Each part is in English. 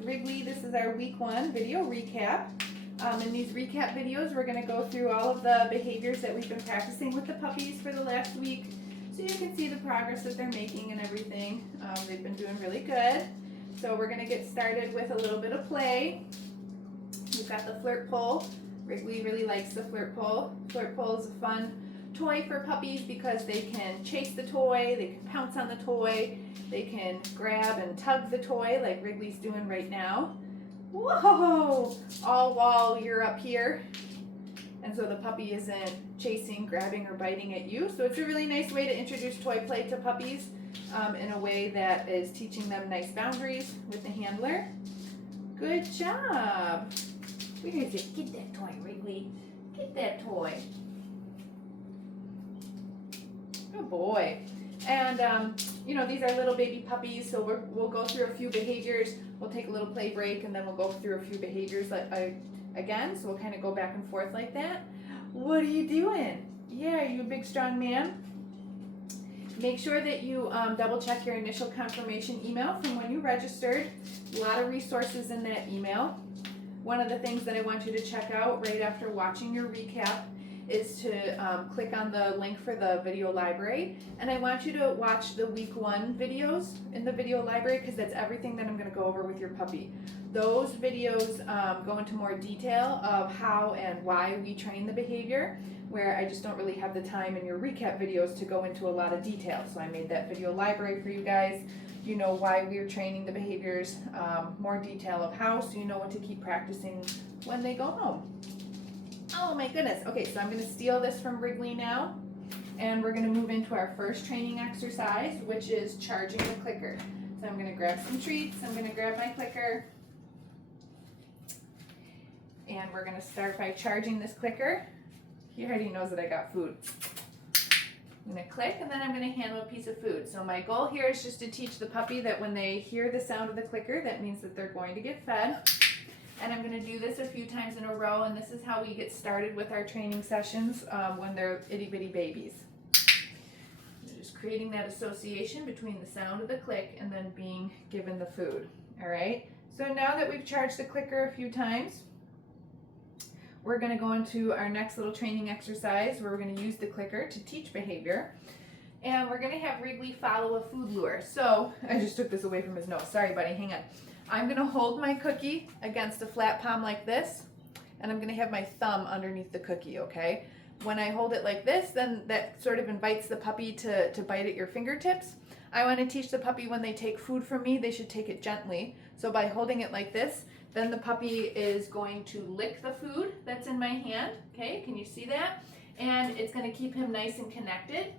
with Wrigley. This is our week 1 video recap. In these recap videos, we're going to go through all of the behaviors that we've been practicing with the puppies for the last week, so you can see the progress that they're making and everything. They've been doing really good. So we're going to get started with a little bit of play. We've got the flirt pole. Wrigley really likes the flirt pole. Flirt pole is a fun toy for puppies because they can chase the toy, they can pounce on the toy, they can grab and tug the toy like Wrigley's doing right now. Whoa! All while you're up here, and so the puppy isn't chasing, grabbing, or biting at you. So it's a really nice way to introduce toy play to puppies in a way that is teaching them nice boundaries with the handler. Good job! We're gonna say, get that toy, Wrigley. Get that toy. Oh boy. And you know, these are little baby puppies, so we'll go through a few behaviors. We'll take a little play break, and then we'll go through a few behaviors again. So we'll kind of go back and forth like that. What are you doing? Yeah, are you a big strong man? Make sure that you double check your initial confirmation email from when you registered. A lot of resources in that email. One of the things that I want you to check out right after watching your recap is to click on the link for the video library, and I want you to watch the week 1 videos in the video library because that's everything that I'm going to go over with your puppy. Those videos go into more detail of how and why we train the behavior, where I just don't really have the time in your recap videos to go into a lot of detail. So I made that video library for you guys. You know why we're training the behaviors, more detail of how, so you know what to keep practicing when they go home. Oh my goodness. Okay, so I'm going to steal this from Wrigley now, and we're going to move into our first training exercise, which is charging the clicker. So I'm going to grab some treats, I'm going to grab my clicker, and we're going to start by charging this clicker. He already knows that I got food. I'm going to click, and then I'm going to hand him a piece of food. So my goal here is just to teach the puppy that when they hear the sound of the clicker, that means that they're going to get fed. And I'm going to do this a few times in a row, and this is how we get started with our training sessions when they're itty-bitty babies. Just creating that association between the sound of the click and then being given the food. All right? So now that we've charged the clicker a few times, we're going to go into our next little training exercise where we're going to use the clicker to teach behavior. And we're going to have Wrigley follow a food lure. So I just took this away from his nose. Sorry, buddy. Hang on. I'm going to hold my cookie against a flat palm like this, and I'm going to have my thumb underneath the cookie, okay? When I hold it like this, then that sort of invites the puppy to bite at your fingertips. I want to teach the puppy when they take food from me, they should take it gently. So by holding it like this, then the puppy is going to lick the food that's in my hand, okay? Can you see that? And it's going to keep him nice and connected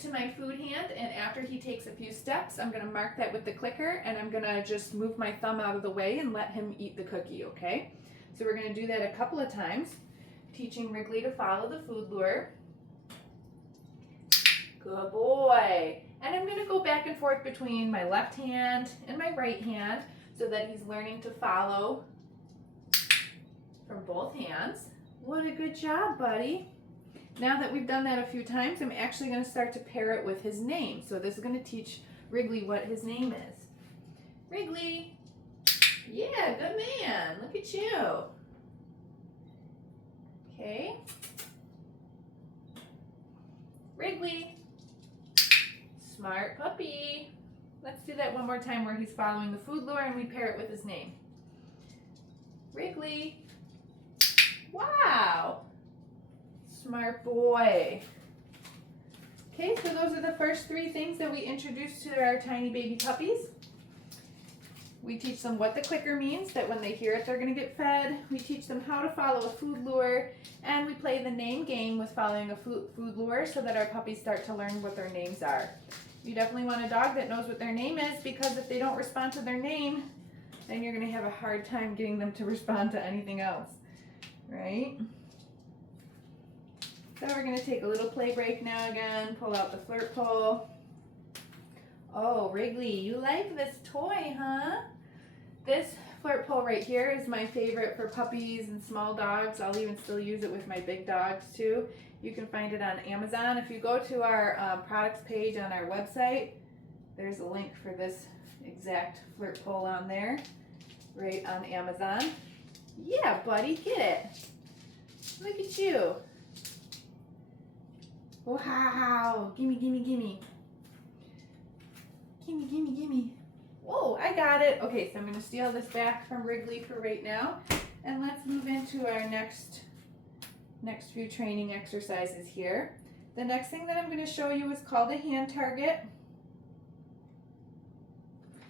to my food hand, and after he takes a few steps, I'm going to mark that with the clicker, and I'm going to just move my thumb out of the way and let him eat the cookie, okay? So we're going to do that a couple of times, teaching Wrigley to follow the food lure. Good boy. And I'm going to go back and forth between my left hand and my right hand so that he's learning to follow from both hands. What a good job, buddy. Now that we've done that a few times, I'm actually going to start to pair it with his name. So this is going to teach Wrigley what his name is. Wrigley. Yeah, good man. Look at you. Okay. Wrigley. Smart puppy. Let's do that one more time where he's following the food lure and we pair it with his name. Wrigley. Wow. Smart boy. Okay, so those are the first 3 things that we introduce to our tiny baby puppies. We teach them what the clicker means, that when they hear it, they're going to get fed. We teach them how to follow a food lure, and we play the name game with following a food lure so that our puppies start to learn what their names are. You definitely want a dog that knows what their name is, because if they don't respond to their name, then you're going to have a hard time getting them to respond to anything else, right? So we're going to take a little play break now again, pull out the flirt pole. Oh, Wrigley, you like this toy, huh? This flirt pole right here is my favorite for puppies and small dogs. I'll even still use it with my big dogs too. You can find it on Amazon. If you go to our products page on our website, there's a link for this exact flirt pole on there. right on Amazon. Yeah, buddy, get it. Look at you. Wow, gimme, gimme, gimme. Gimme, gimme, gimme. Whoa, I got it. Okay, so I'm gonna steal this back from Wrigley for right now. And let's move into our next few training exercises here. The next thing that I'm gonna show you is called a hand target.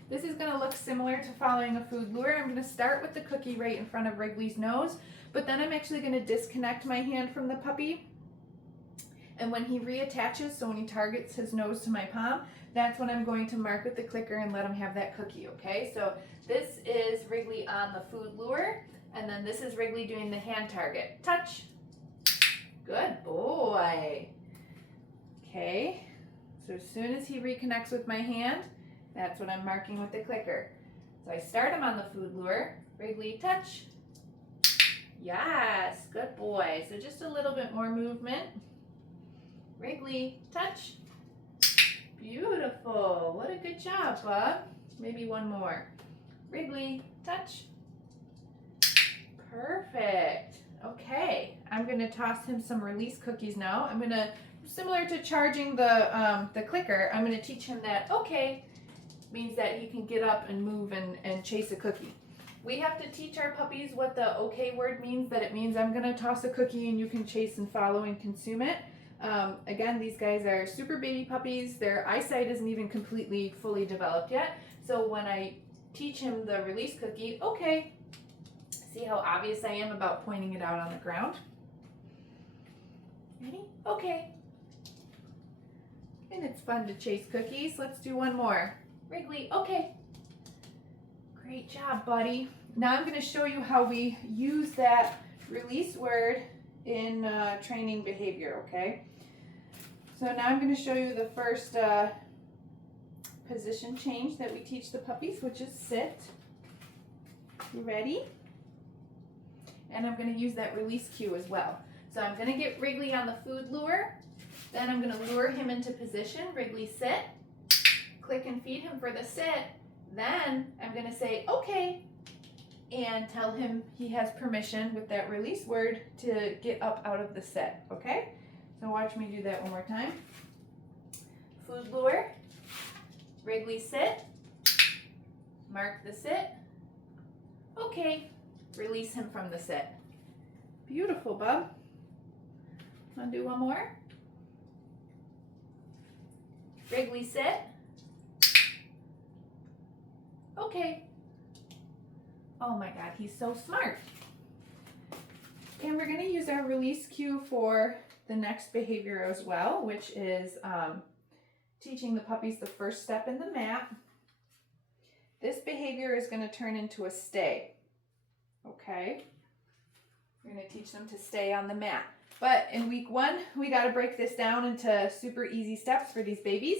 This is gonna look similar to following a food lure. I'm gonna start with the cookie right in front of Wrigley's nose, but then I'm actually gonna disconnect my hand from the puppy. And when he reattaches, so when he targets his nose to my palm, that's when I'm going to mark with the clicker and let him have that cookie, okay? So this is Wrigley on the food lure, and then this is Wrigley doing the hand target. Touch. Good boy. Okay, so as soon as he reconnects with my hand, that's what I'm marking with the clicker. So I start him on the food lure. Wrigley, touch. Yes, good boy. So just a little bit more movement. Wrigley, touch. Beautiful. What a good job, bub. Maybe one more. Wrigley, touch. Perfect. Okay, I'm going to toss him some release cookies now. I'm going to, similar to charging the clicker, I'm going to teach him that okay means that he can get up and move and chase a cookie. We have to teach our puppies what the okay word means, that it means I'm going to toss a cookie and you can chase and follow and consume it. Again, these guys are super baby puppies. Their eyesight isn't even completely fully developed yet. So when I teach him the release cookie, okay, see how obvious I am about pointing it out on the ground? Ready? Okay. And it's fun to chase cookies. Let's do one more. Wrigley, okay. Great job, buddy. Now I'm going to show you how we use that release word in training behavior, okay? So now I'm going to show you the first position change that we teach the puppies, which is sit. You ready? And I'm going to use that release cue as well. So I'm going to get Wrigley on the food lure. Then I'm going to lure him into position. Wrigley, sit. Click and feed him for the sit. Then I'm going to say, okay, and tell him he has permission with that release word to get up out of the sit, okay? So watch me do that one more time. Food lure. Wrigley, sit. Mark the sit. Okay. Release him from the sit. Beautiful, bub. Want to do one more? Wrigley, sit. Okay. Oh my God, he's so smart. And we're going to use our release cue for the next behavior as well, which is teaching the puppies the first step in the mat. This behavior is going to turn into a stay. Okay? We're going to teach them to stay on the mat. But in week 1, we got to break this down into super easy steps for these babies.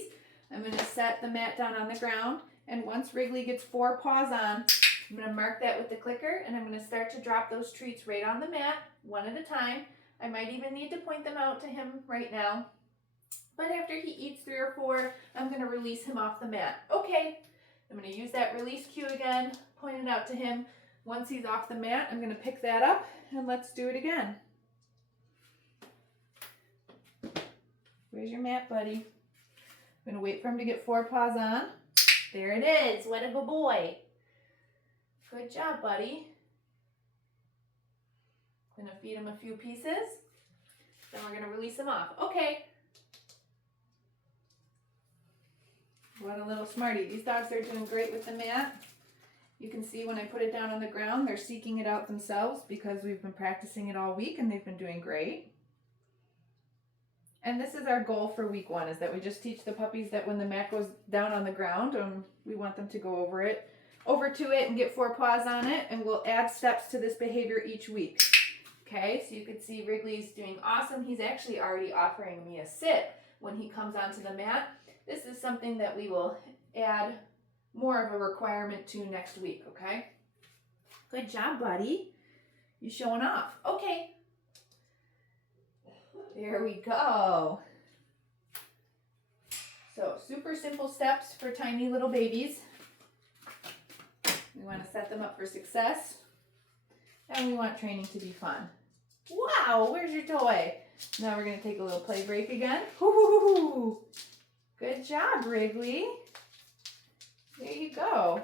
I'm going to set the mat down on the ground, and once Wrigley gets 4 paws on, I'm going to mark that with the clicker, and I'm going to start to drop those treats right on the mat, one at a time. I might even need to point them out to him right now. But after he eats 3 or 4, I'm going to release him off the mat. Okay, I'm going to use that release cue again, point it out to him. Once he's off the mat, I'm going to pick that up, and let's do it again. Where's your mat, buddy? I'm going to wait for him to get 4 paws on. There it is. What a good boy. Good job, buddy. Going to feed him a few pieces. Then we're going to release him off. Okay. What a little smarty. These dogs are doing great with the mat. You can see when I put it down on the ground, they're seeking it out themselves because we've been practicing it all week and they've been doing great. And this is our goal for week 1, is that we just teach the puppies that when the mat goes down on the ground, we want them to go over to it and get 4 paws on it, and we'll add steps to this behavior each week. Okay, so you can see Wrigley's doing awesome. He's actually already offering me a sit when he comes onto the mat. This is something that we will add more of a requirement to next week, okay? Good job, buddy. You showing off. Okay. There we go. So super simple steps for tiny little babies. We want to set them up for success. And we want training to be fun. Wow, where's your toy? Now we're going to take a little play break again. Woo-hoo-hoo-hoo. Good job, Wrigley. There you go.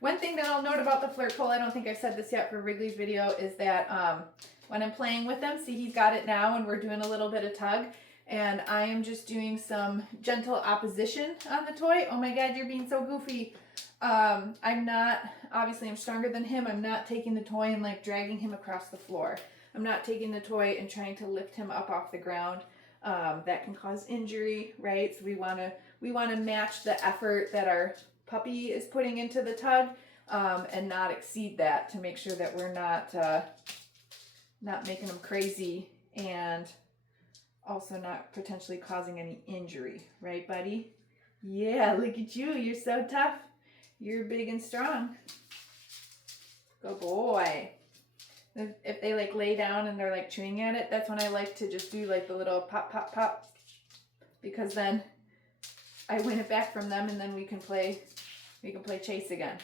One thing that I'll note about the flirt pole, I don't think I've said this yet for Wrigley's video, is that when I'm playing with him, see he's got it now and we're doing a little bit of tug. And I am just doing some gentle opposition on the toy. Oh my God, you're being so goofy. I'm not, obviously I'm stronger than him. I'm not taking the toy and like dragging him across the floor. I'm not taking the toy and trying to lift him up off the ground. That can cause injury, right? So we want to match the effort that our puppy is putting into the tug, and not exceed that, to make sure that we're not making them crazy and also not potentially causing any injury, right, buddy? Yeah, look at you. You're so tough. You're big and strong. Good boy. If they like lay down and they're like chewing at it, that's when I like to just do like the little pop, pop, pop, because then I win it back from them and then we can play chase again.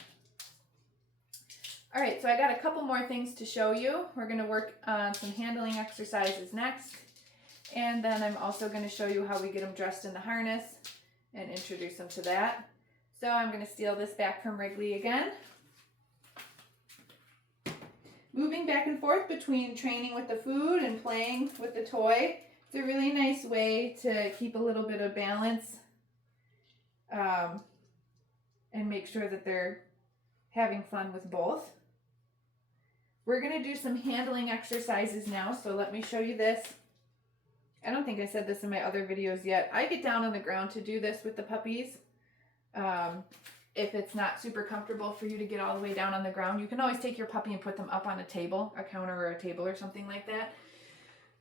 All right, so I got a couple more things to show you. We're going to work on some handling exercises next. And then I'm also going to show you how we get them dressed in the harness and introduce them to that. So I'm going to steal this back from Wrigley again. Moving back and forth between training with the food and playing with the toy. It's a really nice way to keep a little bit of balance and make sure that they're having fun with both. We're going to do some handling exercises now, so let me show you this. I don't think I said this in my other videos yet. I get down on the ground to do this with the puppies. If it's not super comfortable for you to get all the way down on the ground, you can always take your puppy and put them up on a table, a counter or a table or something like that.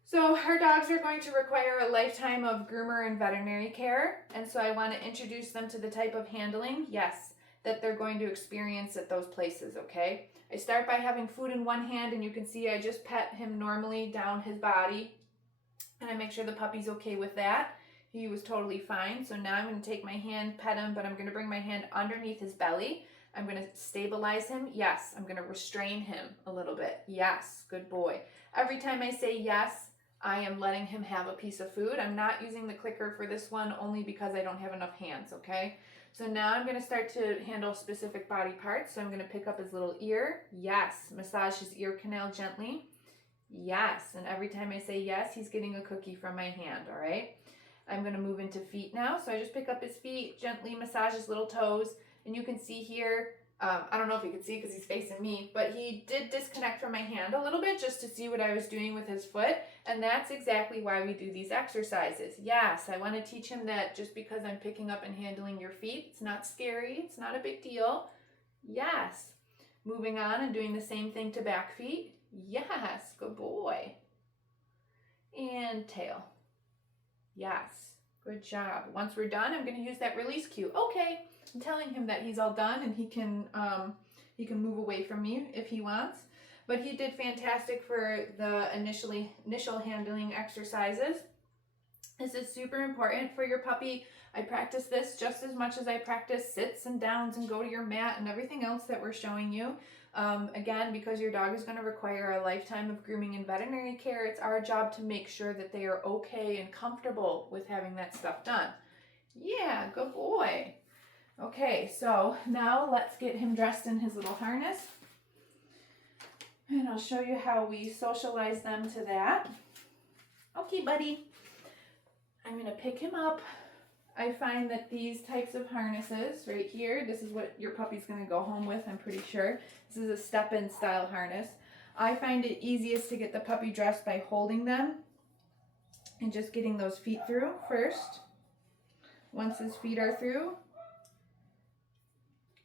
So our dogs are going to require a lifetime of groomer and veterinary care. And so I want to introduce them to the type of handling, yes, that they're going to experience at those places, okay? I start by having food in one hand, and you can see I just pet him normally down his body. And I make sure the puppy's okay with that. He was totally fine. So now I'm going to take my hand, pet him, but I'm going to bring my hand underneath his belly. I'm going to stabilize him. Yes. I'm going to restrain him a little bit. Yes. Good boy. Every time I say yes, I am letting him have a piece of food. I'm not using the clicker for this one only because I don't have enough hands, okay? So now I'm going to start to handle specific body parts. So I'm going to pick up his little ear. Yes. Massage his ear canal gently. Yes. And every time I say yes, he's getting a cookie from my hand, all right? I'm going to move into feet now. So I just pick up his feet, gently massage his little toes. And you can see here, I don't know if you can see because he's facing me, but he did disconnect from my hand a little bit just to see what I was doing with his foot. And that's exactly why we do these exercises. Yes, I want to teach him that just because I'm picking up and handling your feet, it's not scary. It's not a big deal. Yes. Moving on and doing the same thing to back feet. Yes, good boy. And tail. Yes, good job. Once we're done, I'm going to use that release cue. Okay, I'm telling him that he's all done and he can move away from me if he wants. But he did fantastic for the initial handling exercises. This is super important for your puppy. I practice this just as much as I practice sits and downs and go to your mat and everything else that we're showing you. Again, because your dog is going to require a lifetime of grooming and veterinary care, it's our job to make sure that they are okay and comfortable with having that stuff done. Yeah, good boy. Okay, so now let's get him dressed in his little harness. And I'll show you how we socialize them to that. Okay, buddy. I'm going to pick him up. I find that these types of harnesses right here, this is what your puppy's going to go home with, I'm pretty sure. This is a step-in style harness. I find it easiest to get the puppy dressed by holding them and just getting those feet through first. Once his feet are through,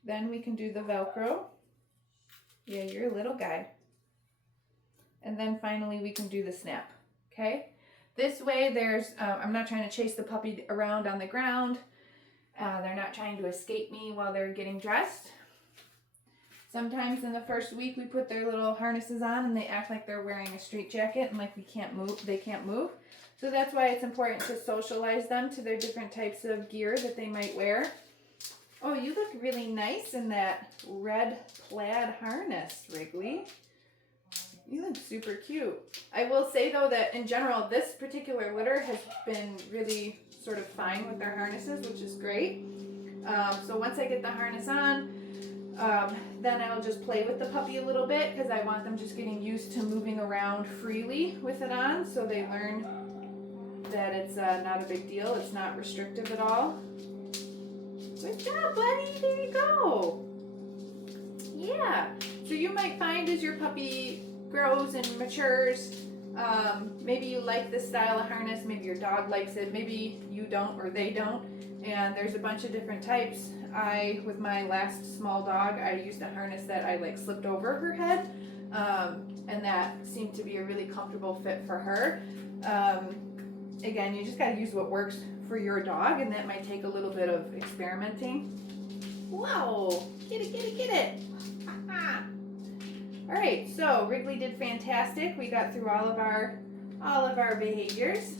then we can do the Velcro. Yeah, you're a little guy. And then finally we can do the snap, okay? This way there's, I'm not trying to chase the puppy around on the ground. They're not trying to escape me while they're getting dressed. Sometimes in the first week we put their little harnesses on and they act like they're wearing a street jacket and like we can't move, they can't move. So that's why it's important to socialize them to their different types of gear that they might wear. Oh, you look really nice in that red plaid harness, Wrigley. You look super cute. I will say though that in general, this particular litter has been really sort of fine with their harnesses, which is great. So once I get the harness on, then I'll just play with the puppy a little bit because I want them just getting used to moving around freely with it on, so they learn that it's not a big deal. It's not restrictive at all. Good job, buddy. There you go. Yeah. So you might find as your puppy grows and matures, maybe you like this style of harness, maybe your dog likes it, maybe you don't or they don't, and there's a bunch of different types. With my last small dog, I used a harness that I like slipped over her head, and that seemed to be a really comfortable fit for her. Again, you just got to use what works for your dog, and that might take a little bit of experimenting. Whoa, get it, get it, get it. All right, so Wrigley did fantastic. We got through all of our behaviors.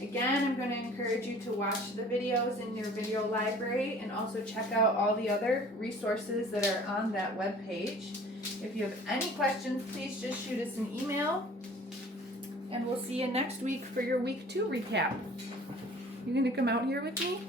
Again, I'm going to encourage you to watch the videos in your video library and also check out all the other resources that are on that web page. If you have any questions, please just shoot us an email, and we'll see you next week for your week 2 recap. You going to come out here with me?